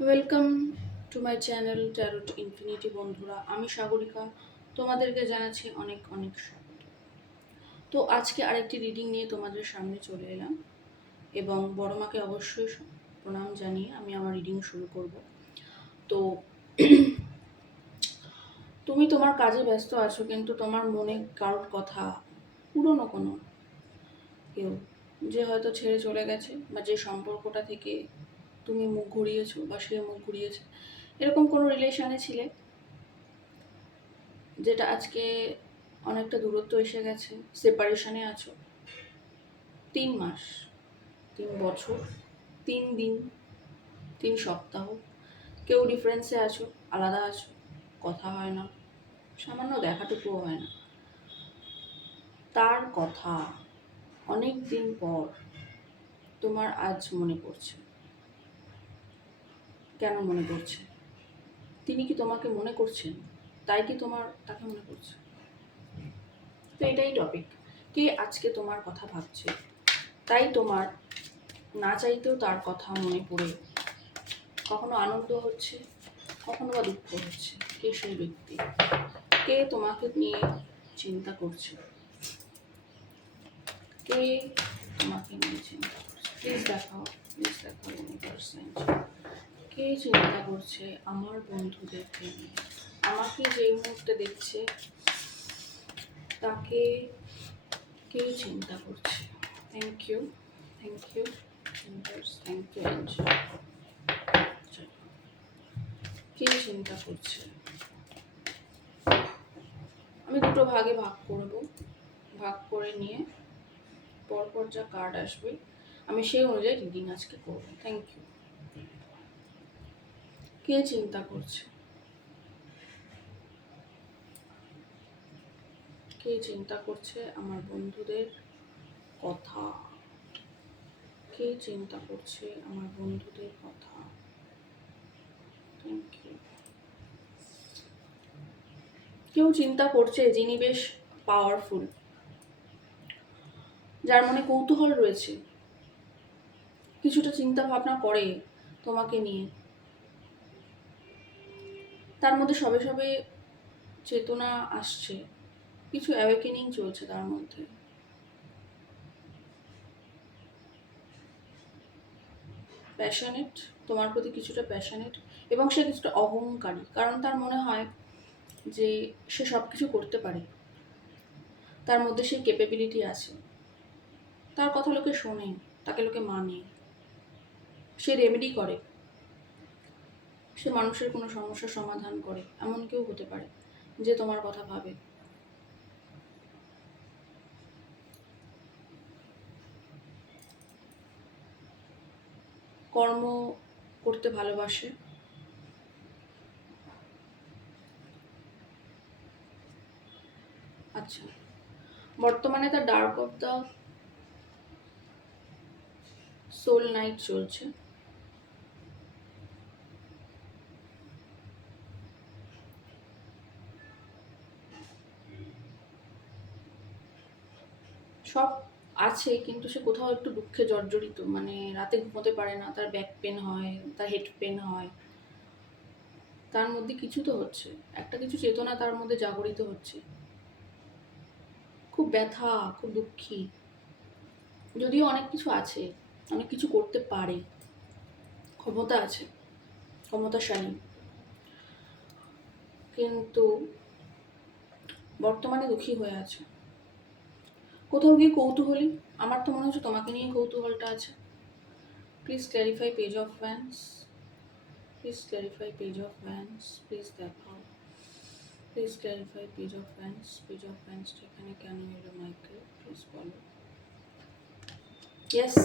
Welcome to my channel tarot infinity বন্ধুরা, আমি সাগরিকা। তোমাদেরকে জানাচ্ছি অনেক অনেক স্বাগত। তো আজকে আরেকটি রিডিং নিয়ে তোমাদের সামনে চলে এলাম এবং বড় মাকে অবশ্যই প্রণাম জানিয়ে আমি আমার রিডিং শুরু করব। তো তুমি তোমার কাজে ব্যস্ত আছো, কিন্তু তোমার মনে কারোর কথা, পুরনো কোনো কেউ যে হয়তো ছেড়ে চলে গেছে, বা যে সম্পর্কটা থেকে তুমি মুখ ঘুরিয়েছো বা সে মুখ ঘুরিয়েছে, এরকম কোনো রিলেশনে ছিলে যেটা আজকে অনেকটা দূরত্ব এসে গেছে, সেপারেশনে আছো। 3 মাস, 3 বছর, 3 দিন, 3 সপ্তাহ, কেউ ডিফারেন্সে আছো, আলাদা আছো, কথা হয় না, সামান্য দেখাটুকুও হয় না। তার কথা অনেক দিন পর তোমার আজ মনে পড়ছে। কেন মনে পড়ছে? তিনি কি তোমাকে মনে করছেন? তাই কি তোমার তাকে মনে করছে? তো এটাই টপিক। কে আজকে তোমার কথা ভাবছে, তাই তোমার না চাইতেও তার কথা মনে পড়ে কখনো আনন্দ হচ্ছে, কখনো বা দুঃখ হচ্ছে। কে সেই ব্যক্তি? কে তোমাকে নিয়ে চিন্তা করছে? কে তোমাকে নিয়ে চিন্তা করছে? প্লিজ দেখাও, প্লিজ দেখাও ইউনিভার্স এঞ্জেল। কে চিন্তা করছে আমার বন্ধুদেরকে নিয়ে? আমাকে যেই মুহূর্তে দেখছে তাকে কে চিন্তা করছে? Thank you, thank you universe, thank you angel. কে চিন্তা করছে? আমি দুটো ভাগে ভাগ করব, ভাগ করে নিয়ে পরপর যা কার্ড আসবে আমি সেই অনুযায়ী রিডিং আজকে করব। Thank you. কে চিন্তা করছে? কে চিন্তা করছে আমার বন্ধুদের কথা? কে চিন্তা করছে আমার বন্ধুদের কথা? Thank you. কেউ চিন্তা করছে যিনি বেশ পাওয়ারফুল, যার মনে কৌতূহল রয়েছে, কিছুটা চিন্তা ভাবনা করে তোমাকে নিয়ে। তার মধ্যে সবে সবে চেতনা আসছে, কিছু অ্যাওয়েকেনিং চলছে তার মধ্যে। প্যাশনেট, তোমার প্রতি কিছুটা প্যাশনেট, এবং সে কিছুটা অহংকারী, কারণ তার মনে হয় যে সে সব কিছু করতে পারে, তার মধ্যে সেই ক্যাপাবিলিটি আছে, তার কথা লোকে শোনে, তাকে লোকে মানে, সে রেমেডি করে, সে মানুষের কোনো সমস্যার সমাধান করে। এমন কেউ হতে পারে যে তোমার কথা ভাবে। কর্ম করতে ভালোবাসে, আচ্ছা। বর্তমানে তার dark of the soul night চলছে। সব আছে, কিন্তু সে কোথাও একটু দুঃখে জর্জরিত, মানে রাতে ঘুমোতে পারে না, তার ব্যাক পেন হয়, তার হেড পেন হয়। তার মধ্যে কিছু তো হচ্ছে, একটা কিছু চেতনা তার মধ্যে জাগরিত হচ্ছে। খুব ব্যথা, খুব দুঃখী, যদিও অনেক কিছু আছে, অনেক কিছু করতে পারে, ক্ষমতা আছে, ক্ষমতাশালী, কিন্তু বর্তমানে দুঃখী হয়ে আছে। কোথাও গিয়ে কৌতূহলী, আমার তো মনে হচ্ছে তোমাকে নিয়ে কৌতূহলটা আছে। Please clarify page of wands, please clarify page of wands, please দেখাও, please clarify page of wands. Page of wands এখানে কেন এলো মাইকেল, প্লিজ বলো। ইয়েস,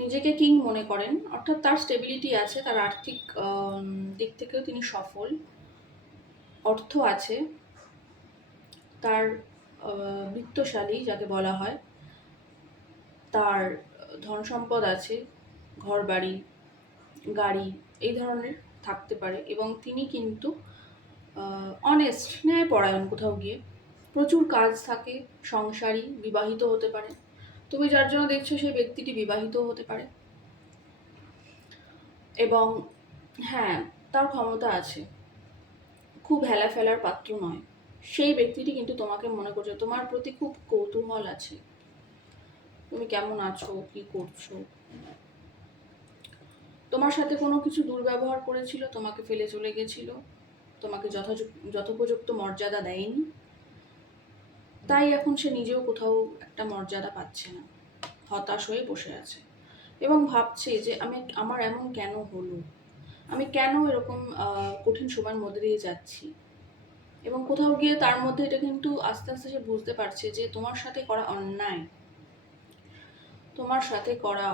নিজেকে কিং মনে করেন, অর্থাৎ তার স্টেবিলিটি আছে, তার আর্থিক দিক থেকেও তিনি সফল, অর্থ আছে, তার বিত্তশালী যাকে বলা হয়, তার ধন সম্পদ আছে, ঘর বাড়ি, গাড়ি, এই ধরনের থাকতে পারে, এবং তিনি কিন্তু অনেস্ট, ন্যায়পরায়ণ। কোথাও গিয়ে প্রচুর কাজ থাকে, সংসারী, বিবাহিত হতে পারে। তুমি যার জন্য দেখছো সেই ব্যক্তিটি বিবাহিত হতে পারে। এবং হ্যাঁ, তার ক্ষমতা আছে, খুব হেলা ফেলার পাত্র নয়। সেই ব্যক্তিটি কিন্তু তোমাকে মনে করছে, তোমার প্রতি খুব কৌতূহল আছে, তুমি কেমন আছো, কি করছো। তোমার সাথে কোনো কিছু দুর্ব্যবহার করেছিল, তোমাকে ফেলে চলে গেছিল, তোমাকে যথোপযুক্ত মর্যাদা দেয়নি, তাই এখন সে নিজেও কোথাও একটা মর্যাদা পাচ্ছে না, হতাশ হয়ে বসে আছে এবং ভাবছে যে আমার এমন কেন হলো, আমি কেন এরকম কঠিন সময়ের মধ্যে দিয়ে যাচ্ছি। এবং কোথাও গিয়ে তার মধ্যে এটা কিন্তু আস্তে আস্তে সে বুঝতে পারছে যে তোমার সাথে করা অন্যায়, তোমার সাথে করা,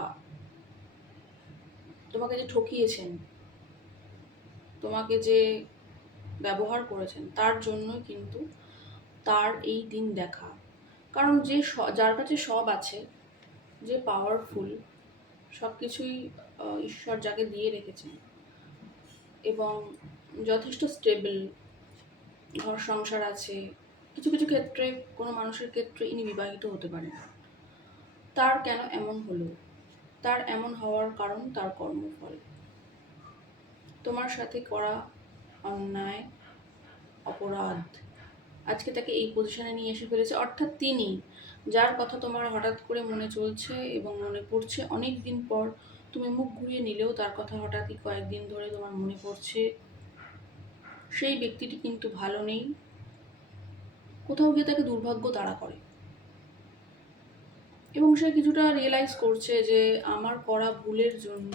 তোমাকে যে ঠকিয়েছেন, তোমাকে যে ব্যবহার করেছেন, তার জন্যই কিন্তু তার এই দিন দেখা। কারণ যার কাছে সব আছে, যে পাওয়ারফুল, সব কিছুই ঈশ্বর যাকে দিয়ে রেখেছেন এবং যথেষ্ট স্টেবল, ঘর সংসার আছে, কিছু কিছু ক্ষেত্রে কোনো মানুষের ক্ষেত্রে ইনি বিবাহিত হতে পারেন, তার কেন এমন হলো, তার এমন হওয়ার কারণ তার কর্মফল, তোমার সাথে করা অন্যায়, অপরাধ আজকে তাকে এই পজিশনে নিয়ে এসে ফেলেছে। অর্থাৎ তিনি, যার কথা তোমার হঠাৎ করে মনে চলছে এবং মনে পড়ছে অনেক দিন পর, তুমি মুখ ঘুরিয়ে নিলেও তার কথা হঠাৎই কয়েকদিন ধরে তোমার মনে পড়ছে, সেই ব্যক্তিটি কিন্তু ভালো নেই, কোথাও গিয়ে তাকে দুর্ভাগ্য তাড়া করে এবং সে কিছুটা রিয়েলাইজ করছে যে আমার করা ভুলের জন্য,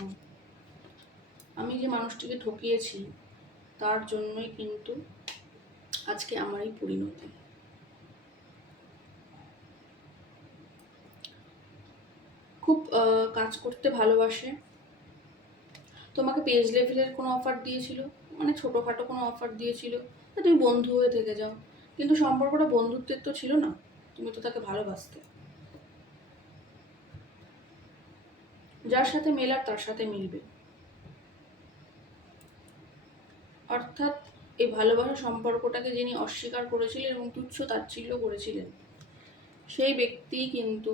আমি যে মানুষটিকে ঠকিয়েছি, তার জন্যই কিন্তু আজকে আমার এই পরিণতি। খুব কাজ করতে ভালোবাসে, তোমাকে পেজ লেভেলের কোনো অফার দিয়েছিল, মানে ছোটোখাটো কোনো অফার দিয়েছিল, তুমি বন্ধু হয়ে থেকে যাও, কিন্তু সম্পর্কটা বন্ধুত্বের তো ছিল না, তুমি তো তাকে ভালোবাসতে। যার সাথে মেলার তার সাথে মিলবে, অর্থাৎ এই ভালোবাসা সম্পর্কটাকে যিনি অস্বীকার করেছিলেন এবং তুচ্ছ তাচ্ছিল্য করেছিলেন, সেই ব্যক্তি কিন্তু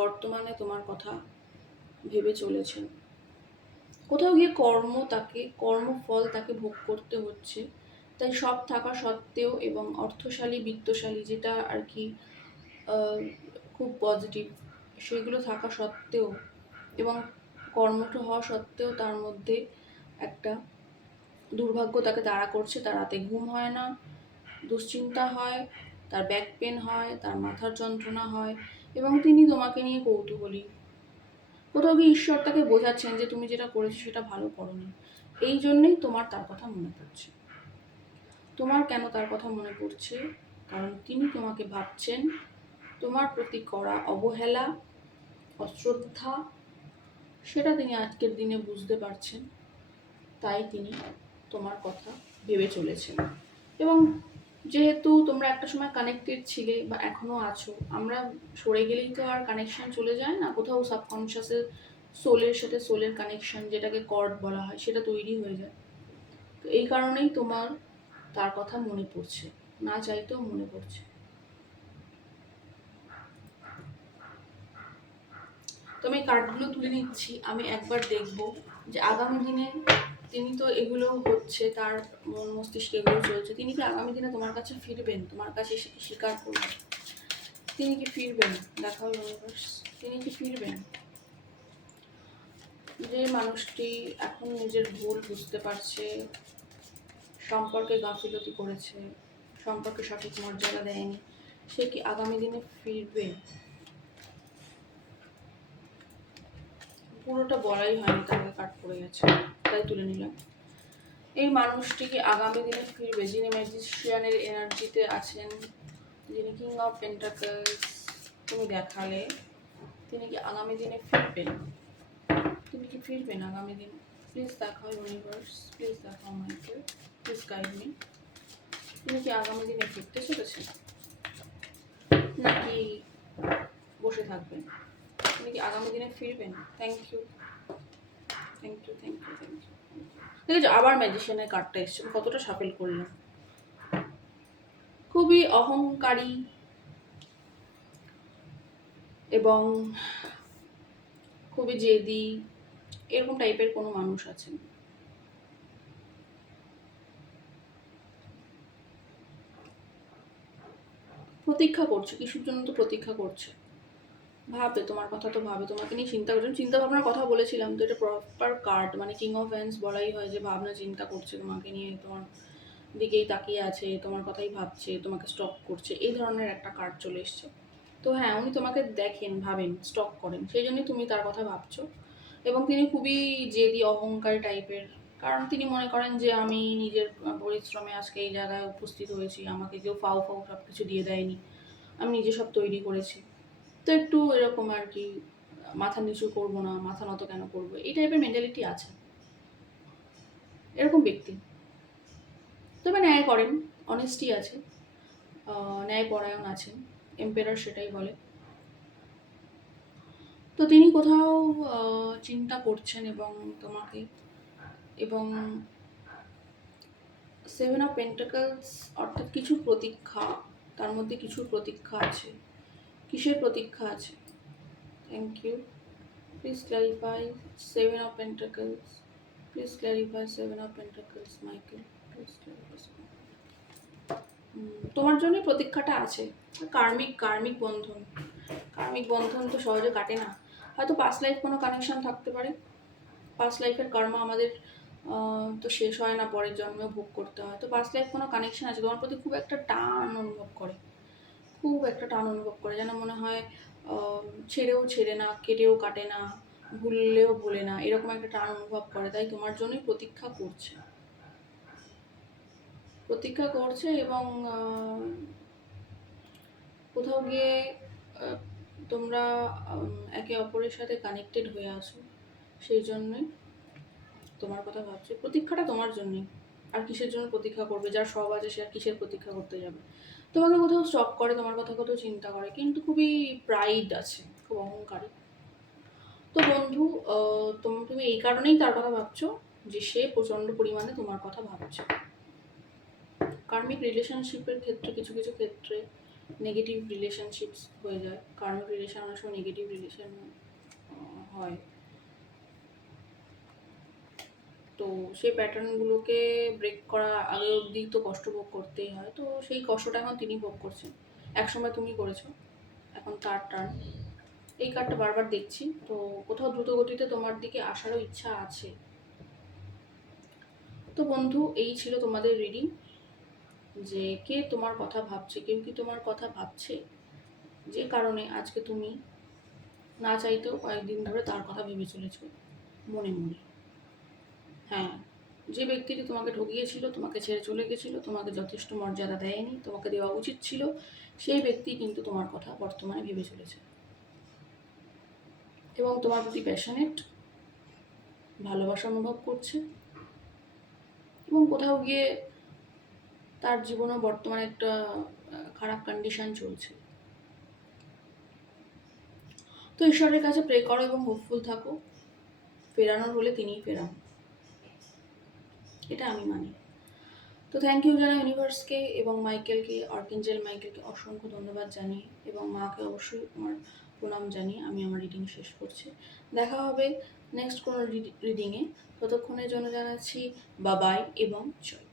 বর্তমানে তোমার কথা ভেবে চলেছেন। কোথাও গিয়ে কর্মফল তাকে ভোগ করতে হচ্ছে, তাই সব থাকা সত্ত্বেও এবং অর্থশালী বিত্তশালী যেটা আর কি খুব পজিটিভ, সেগুলো থাকা সত্ত্বেও এবং কর্মঠ হওয়া সত্ত্বেও তার মধ্যে একটা দুর্ভাগ্য তাকে তাড়া করছে। তার রাতে ঘুম হয় না, দুশ্চিন্তা হয়, তার ব্যাক পেন হয়, তার মাথার যন্ত্রণা হয় এবং তিনি তোমাকে নিয়ে কৌতূহলী। কোথাও গিয়ে ঈশ্বর তাকে বোঝাচ্ছেন যে তুমি যেটা করেছো সেটা ভালো করোনি, এই জন্যেই তোমার তার কথা মনে পড়ছে। তোমার কেন তার কথা মনে পড়ছে? কারণ তিনি তোমাকে ভাবছেন, তোমার প্রতি করা অবহেলা, অশ্রদ্ধা, সেটা তিনি আজকের দিনে বুঝতে পারছেন, তাই তিনি তোমার কথা ভেবে চলেছেন। এবং যেহেতু তোমরা একটা সময় কানেক্টেড ছিলে বা এখনো আছো, আমরা সরে গেলেই তো আর কানেকশন চলে যায় না, কোথাও সাবকনশিয়াসের সোলের সাথে সোলের কানেকশন, যেটাকে কর্ড বলা হয়, সেটা তৈরি হয়ে যায়। তো এই কারণেই তোমার তার কথা মনে পড়ছে, না চাইতেও মনে পড়ছে। তো আমি কার্ডগুলো তুলে নিচ্ছি, আমি একবার দেখব যে আগামী দিনে তিনি তো এগুলো হচ্ছে, তার মন মস্তিষ্কে এগুলো চলছে, তিনি কি আগামী দিনে তোমার কাছে ফিরবেন, তোমার কাছে এসে কি স্বীকার করবেন, তিনি কি ফিরবেন? দেখাও ইউনিভার্স, তিনি কি ফিরবেন? যে মানুষটি এখন নিজের ভুল বুঝতে পারছে, সম্পর্কে গাফিলতি করেছে, সম্পর্কে সঠিক মর্যাদা দেয়নি, সে কি আগামী দিনে ফিরবে? পুরোটা বলাই হয়নি, তাকে কাট পড়ে গেছে, তাই তুলে নিলাম। এই মানুষটি কি আগামী দিনে ফিরবে, যিনি ম্যাজিশিয়ানের এনার্জিতে আছেন, যিনি কিং অফ পেন্টাকলস তুমি দেখালে, তিনি কি আগামী দিনে ফিরবেন? তিনি কি ফিরবেন আগামী দিনে? প্লিজ দেখাও ইউনিভার্স, প্লিজ দেখাও আমাকে, প্লিজ গাইড মি। তিনি কি আগামী দিনে ফিরতে চলেছেন নাকি বসে থাকবেন? তিনি কি আগামী দিনে ফিরবেন? Thank you, thank you, thank you, thank you. ঠিক আছে, আবার ম্যাজিশিয়ানের কার্ডটা এসছে, কতটা সাফেল করলাম। খুবই অহংকারী এবং খুবই জেদি, এরকম টাইপের কোনো মানুষ আছেন। প্রতীক্ষা করছে, কিছুর জন্য তো প্রতীক্ষা করছে, ভাবে তোমার কথা, তো ভাবে তোমাকে নিয়ে চিন্তা করছে। চিন্তা ভাবনার কথা বলেছিলাম তো, এটা প্রপার কার্ড, মানে কিং অফ হ্যান্ডস বলাই হয় যে ভাবনা চিন্তা করছে তোমাকে নিয়ে, তোমার দিকেই তাকিয়ে আছে, তোমার কথাই ভাবছে, তোমাকে স্টক করছে, এই ধরনের একটা কার্ড চলে এসছে। তো হ্যাঁ, উনি তোমাকে দেখেন, ভাবেন, স্টক করেন, সেই জন্যই তুমি তার কথা ভাবছো। এবং তিনি খুবই জেদি, অহংকারী টাইপের, কারণ তিনি মনে করেন যে আমি নিজের পরিশ্রমে আজকে এই জায়গায় উপস্থিত হয়েছি, আমাকে কেউ ফাও ফাও সব কিছু দিয়ে দেয়নি, আমি নিজে সব তৈরি করেছি। তো একটু এরকম আর কি, মাথা নিচু করবো না, মাথা নত কেন করবো, এই টাইপের মেন্টালিটি আছে এরকম ব্যক্তি। তবে ন্যায় করেন, অনেস্টি আছে, ন্যায়পরায়ণ আছেন, এম্পেরার সেটাই বলে। তো তিনি কোথাও চিন্তা করছেন এবং তোমাকে, এবং 7 অফ পেন্টাকলস অর্থাৎ কিছু প্রতীক্ষা, তার মধ্যে কিছু প্রতীক্ষা আছে। কিসের প্রতীক্ষা আছে? Thank you. Please clarify 7 of pentacles. Please clarify 7 of pentacles, Michael. Please clarify. তোমার জন্যই প্রতীক্ষাটা আছে। কার্মিক বন্ধন, কার্মিক বন্ধন তো সহজে কাটে না। হয়তো পাস্ট লাইফ কোনো কানেকশন থাকতে পারে, পাস্ট লাইফের কর্ম আমাদের তো শেষ হয় না, পরের জন্মেও ভোগ করতে হয়। তো পাস্ট লাইফ কোনো কানেকশন আছে, তোমার প্রতি খুব একটা টান অনুভব করে, খুব একটা টান অনুভব করে, যেন মনে হয় ছেড়েও ছেড়ে না, কেটেও কাটে না, ভুললেও ভুলে না, এরকম একটা টান অনুভব করে। তাই তোমার জন্যই প্রতীক্ষা করছে, প্রতীক্ষা করছে। এবং কোথাও গিয়ে আহ, তোমরা একে অপরের সাথে কানেক্টেড হয়ে আসো, সেই জন্যই তোমার কথা ভাবছি। প্রতীক্ষাটা তোমার জন্যই, আর কিসের জন্য প্রতীক্ষা করবে? যার সব আছে সে আর কিসের প্রতীক্ষা করতে যাবে? তোমাকে কোথাও স্টক করে, তোমার কথা কোথাও চিন্তা করে, কিন্তু খুবই প্রাইড আছে, খুব অহংকারী। তো বন্ধু, তুমি এই কারণেই তার কথা ভাবছো যে সে প্রচন্ড পরিমাণে তোমার কথা ভাবছে। কার্মিক রিলেশনশিপের ক্ষেত্রে কিছু কিছু ক্ষেত্রে নেগেটিভ রিলেশনশিপস হয়ে যায়, কার্মিক রিলেশন অনেক সময় নেগেটিভ রিলেশন হয়। তো সেই প্যাটার্নগুলোকে ব্রেক করা আগে অবধি তো কষ্ট ভোগ করতেই হয়। তো সেই কষ্টটা এখন তিনি ভোগ করছেন, একসময় তুমি করেছো, এখন তার টার্ন। এই কার্ডটা বারবার দেখছি, তো কোথাও দ্রুত গতিতে তোমার দিকে আসারও ইচ্ছা আছে। তো বন্ধু, এই ছিল তোমাদের রিডিং, যে কে তোমার কথা ভাবছে, কেউ কি তোমার কথা ভাবছে, যে কারণে আজকে তুমি না চাইতেও কয়েকদিন ধরে তার কথা ভেবে চলেছো মনে মনে। হ্যাঁ, যে ব্যক্তিটি তোমাকে ঠকিয়েছিল, তোমাকে ছেড়ে চলে গেছিল, তোমাকে যথেষ্ট মর্যাদা দেয়নি, তোমাকে দেওয়া উচিত ছিল, সেই ব্যক্তি কিন্তু তোমার কথা বর্তমানে ভেবে চলেছে এবং তোমার প্রতি প্যাশনেট, ভালোবাসা অনুভব করছে। এবং কোথাও গিয়ে তার জীবনেও বর্তমানে একটা খারাপ কন্ডিশন চলছে। তো ঈশ্বরের কাছে প্রে করো এবং হোপফুল থাকো, ফেরানোর হলে তিনিই ফেরান, এটা আমি মানি। তো থ্যাংক ইউ জানাই ইউনিভার্সকে এবং মাইকেলকে, আর্কেঞ্জেল মাইকেলকে অসংখ্য ধন্যবাদ জানিয়ে, এবং মাকে অবশ্যই আমার প্রণাম জানিয়ে আমি আমার রিডিং শেষ করছি। দেখা হবে নেক্সট কোনো রিডিংয়ে, ততক্ষণের জন্য জানাচ্ছি বাবাই এবং জয়।